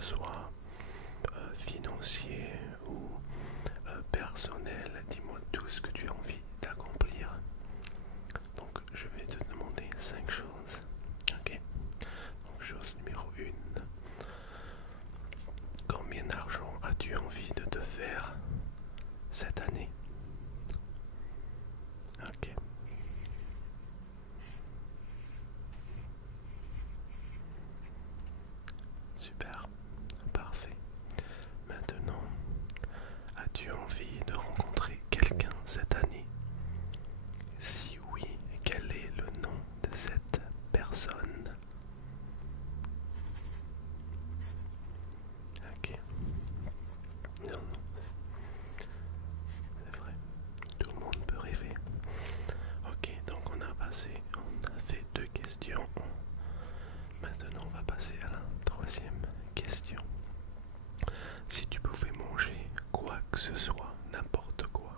ça soit financier ou personnel. Dis-moi tout ce que tu as envie d'accomplir. Donc je vais te demander 5 choses. Ok. Donc chose numéro 1. Combien d'argent as-tu envie de te faire cette année? Ok. Super. Parfait. Maintenant, as-tu envie de rencontrer quelqu'un cette année? Si oui, quel est le nom de cette personne? Ok. Non, non. C'est vrai. Tout le monde peut rêver. Ok, donc on a fait 2 questions. Maintenant, on va passer à la 3e question. Si tu pouvais manger quoi que ce soit, n'importe quoi,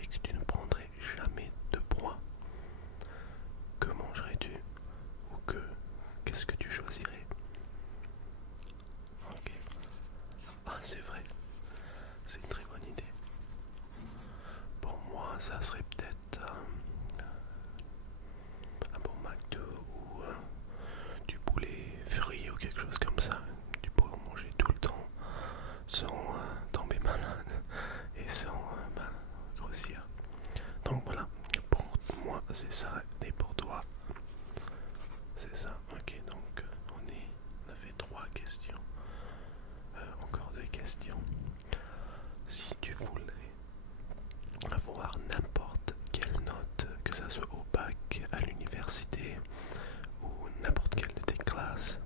et que tu ne prendrais jamais de poids, que mangerais-tu? Ou qu'est-ce que tu choisirais? Ok. Ah, c'est vrai. C'est une très bonne idée. Pour moi, ça serait peut-être un bon McDo ou du poulet frit ou quelque chose comme ça. Tu pourrais en manger tout le temps sans tomber malade et sans grossir. Donc voilà, pour moi c'est ça et pour toi c'est ça. Ok, donc on a fait 3 questions. Encore 2 questions. Si tu voulais avoir n'importe quelle note, que ça soit au bac, à l'université ou n'importe quelle de tes classes,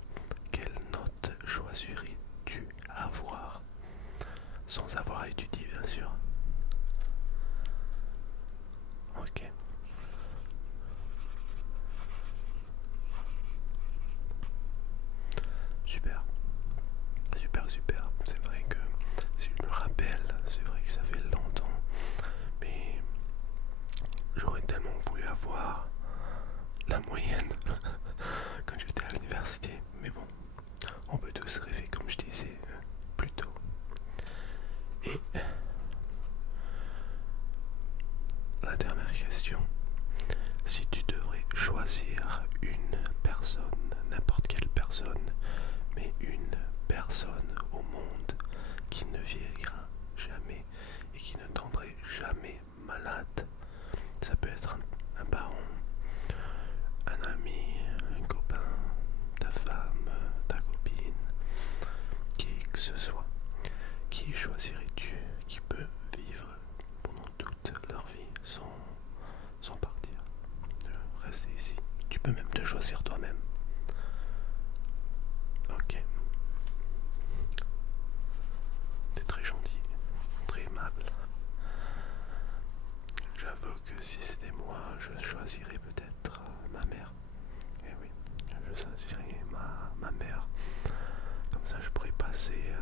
quelle note choisirais-tu avoir sans avoir étudié bien sûr? Ok. Super. Super, super. C'est vrai que si je me rappelle, c'est vrai que ça fait longtemps, mais j'aurais tellement voulu avoir la moyenne quand j'étais à l'université. Mais bon, on peut tous rêver comme je disais plus tôt. Et la dernière question, si tu devrais choisir une personne, n'importe quelle personne, mais une personne au monde qui ne vieillira jamais et qui ne tomberait jamais malade, ça peut être un parent, un ami, un copain, ta femme, ta copine, qui que ce soit, qui choisirais-tu qui peut vivre pendant toute leur vie sans partir, rester ici? Tu peux même te choisir toi-même. Ok. T'es très gentil, très aimable. J'avoue que si c'était moi, je choisirais peut-être ma mère. Eh oui, je choisirais ma mère. Comme ça, je pourrais passer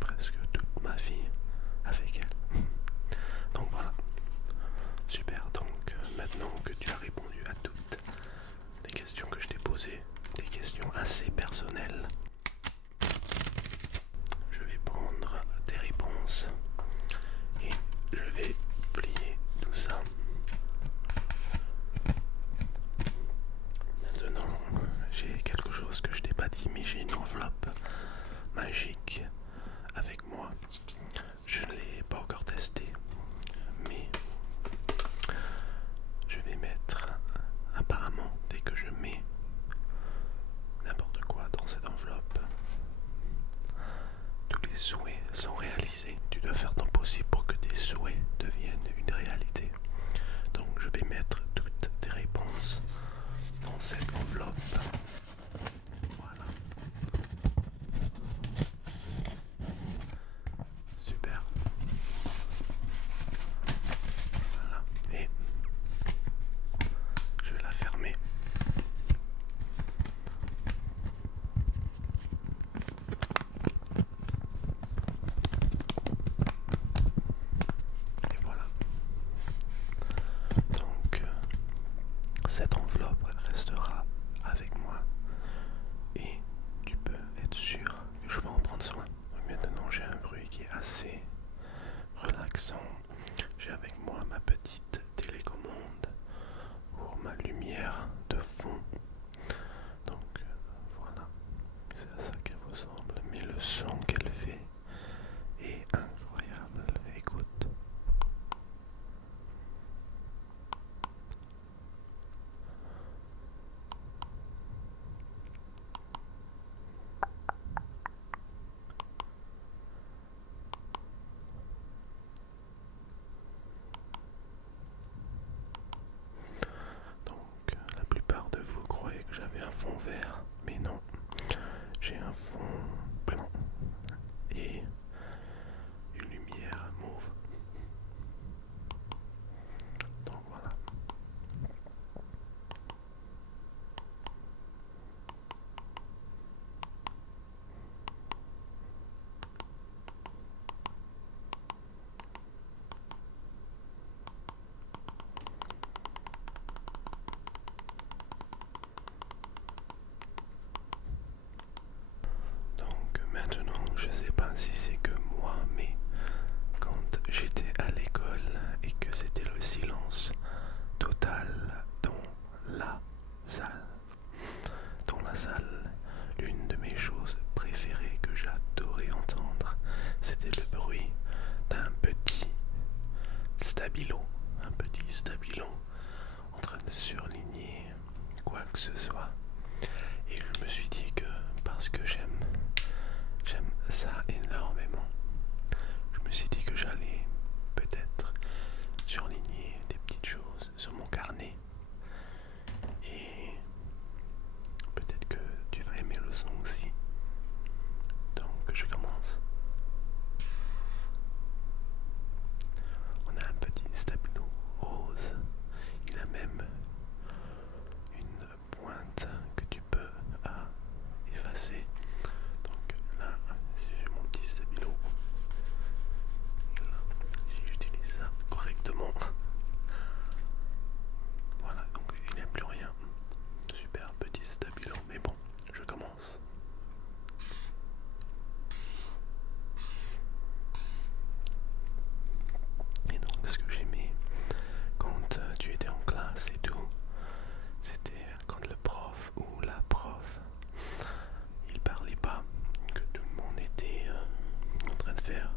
presque toute ma vie avec elle. Donc voilà. Super. Donc maintenant que tu as répondu à toutes les questions que je t'ai posées, des questions assez personnelles, je vais prendre tes réponses et je vais plier tout ça. Maintenant, j'ai quelque chose que je t'ai pas dit, mais j'ai une enveloppe magique avec moi. Je ne l'ai pas encore testé, mais je vais mettre, apparemment, dès que je mets n'importe quoi dans cette enveloppe, tous les souhaits sont réalisés. Tu dois faire ton possible pour que tes souhaits deviennent une réalité. Donc je vais mettre toutes tes réponses dans cette enveloppe. Voilà. Super. Voilà. Et je vais la fermer. Et voilà. Donc cette enveloppe restera avec moi et tu peux être sûr je vais en prendre soin. Donc maintenant j'ai un bruit qui est assez relaxant. J'ai avec moi ma petite télécommande pour ma lumière de fond. Donc voilà, c'est à ça qu'elle ressemble. Mais le son qu'elle fait est incroyable. Écoute. Donc la plupart de vous croyaient que j'avais un fond vert, mais non, j'ai un fond blanc et une lumière mauve. Donc voilà. Donc maintenant, je sais pas si c'est que moi, mais quand j'étais à l'école et que c'était le silence total dans la salle, l'une de mes choses préférées que j'adorais entendre, c'était le bruit d'un petit stabilo en train de surligner quoi que ce soit. Et je me suis dit que parce que j'aime ça énormément, je me suis dit que j'allais peut-être surligner des petites choses sur mon carnet. Et peut-être que tu vas aimer le son aussi. Donc je commence. On a un petit stabilo rose. Il a même une pointe que tu peux effacer. Donc là, si j'ai mon petit stabilo, là, si j'utilise ça correctement, voilà, donc il n'y a plus rien. Super petit stabilo, mais bon, je commence. Et donc ce que j'aimais quand tu étais en classe et tout, c'était quand le prof ou la prof, il parlait pas, que tout le monde était en train de faire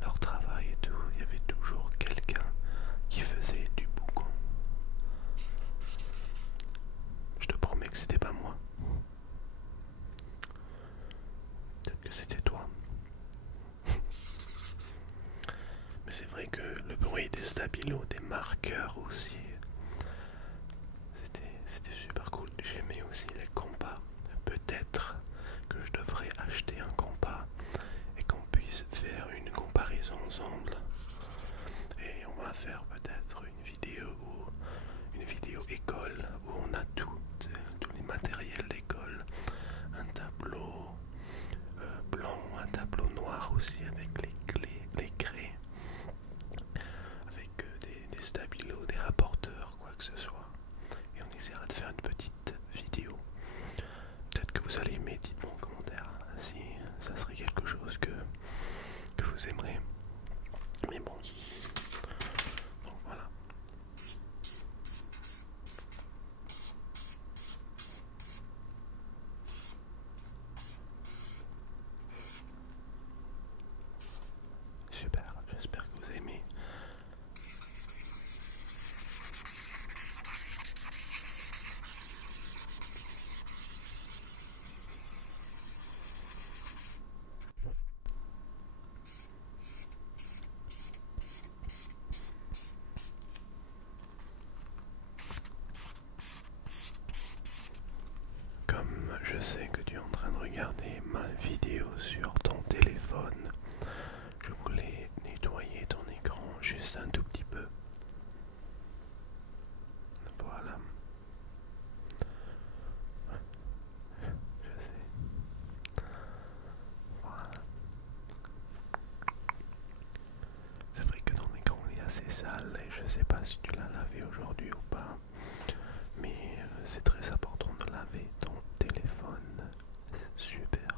leur travail et tout, il y avait toujours quelqu'un qui faisait du boucan. Je te promets que c'était pas moi. Peut-être que c'était toi. Mais c'est vrai que le bruit des stabilos, des marqueurs aussi, c'était super cool. J'aimais aussi les compas. Peut-être que je devrais acheter un compas et qu'on puisse faire une comparaison ensemble. Et on va faire peut-être une vidéo école où on a tous les matériels d'école. Un tableau blanc, un tableau noir aussi avec les clés, les craies, avec des stabilos, des rapporteurs, quoi que ce soit. Et on essaiera de faire une petite vidéo. Peut-être que vous allez aimer, dites-moi en commentaire si ça serait quelque chose que vous aimerez. Mais bon, donc voilà. Super, j'espère que vous aimez. Comme je sais que tu es en train de regarder ma vidéo sur ton téléphone, je voulais nettoyer ton écran juste un tout petit peu. Voilà. Je sais. Voilà. C'est vrai que ton écran est assez sale et je sais pas si tu l'as lavé aujourd'hui ou pas. Mais c'est très important de laver ton téléphone. Super.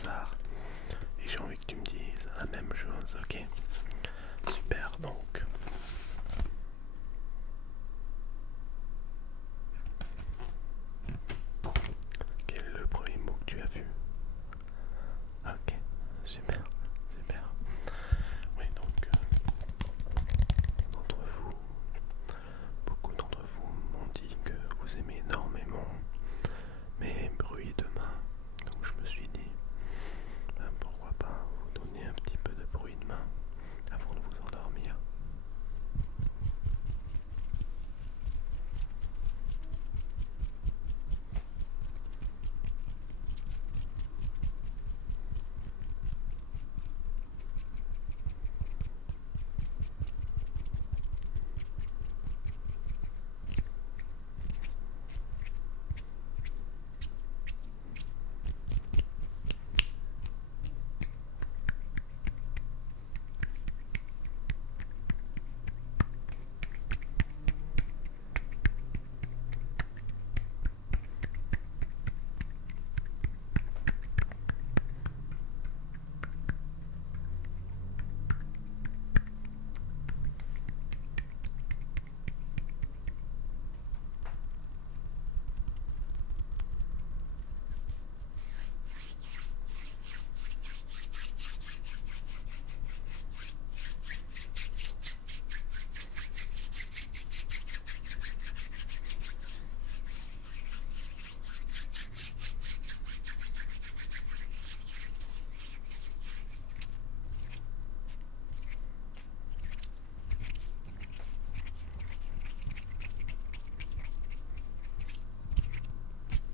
hasard. Et j'ai envie que tu me dises la même chose, ok? Super, donc